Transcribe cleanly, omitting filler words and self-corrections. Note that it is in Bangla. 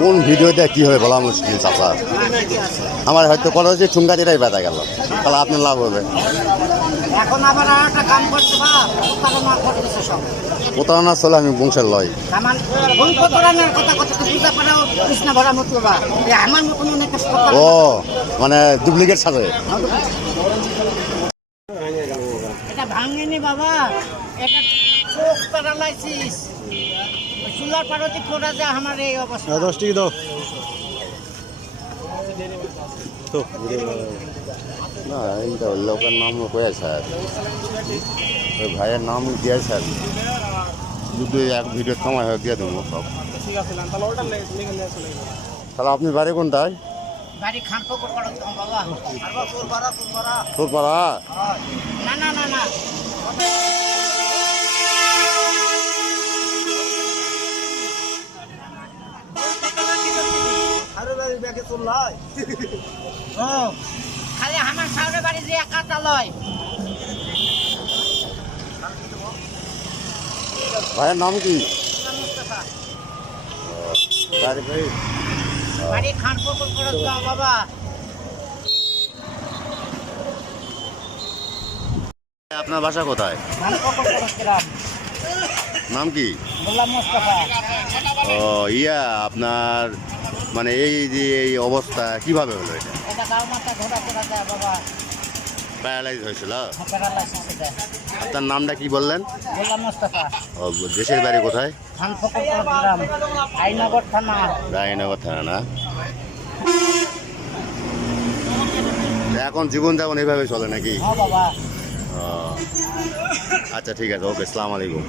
কোন ভিডিওতে কি হবে বলা মুশকিল চাচা। আমার হয়তো কথা হচ্ছে চুঙ্গাটিটাই বেঁধা গেল, তাহলে আপনার লাভ হবে। এখন আবার আর একটা কাম করছে বা প্রতারণা করতেছে সব। প্রতারণা চলে আমি বংশের লয়। আমার কোন প্রতারণার কথা কত বুঝতে পারো কৃষ্ণ ভরা মতো বা আমার মতন অনেক ও মানে ডুপ্লিকেট সাজে। এটা ভাঙেনি বাবা, এটা চোখ প্যারালাইসিস। চুলার পারতে পড়া যায় আমার এই অবস্থা। 10 টাকা দাও তো না এইটা লোকের নাম কয়েছে আর ওই ভাইয়ের নাম দিয়েছে আর যদি এক ভিডিও কামাই হয়ে দিয়ে দেবো সব। তাহলে আপনি বাড়ি কোনটায়? বাড়ি খানপুকুর করো তো বাবা। তোর পাড়া? না না না না ও খালি আমার সামনে বাড়ি যে একাটা লয়। ভাইয়ের নাম কি? মুস্তাফা। বাড়ি ভাই বাড়ি খানপুকুর করো তো বাবা। আপনার বাসা কোথায়? খানপুকুর করো গ্রাম। নাম কি? গোলাম মুস্তাফা। ও ইয়া আপনার মানে এই যে এই অবস্থা কিভাবে হলো এটা? এটা গাঁও মাথা ঘোরাফেরা যায় বাবা। প্যারালাইজ হয়েছিল? প্যারালাইসিস এটা। আপনার নামটা কি বললেন? গোলাম মুস্তাফা। ও দেশের বাড়ি কোথায়? খানপুকুর করো গ্রাম, আইনগর থানা। রায়নগর থানা না? এখন জীবন যাপন এইভাবে চলে নাকি? হ্যাঁ বাবা। ও, আচ্ছা ঠিক আছে, ওকে, আসসালামু আলাইকুম।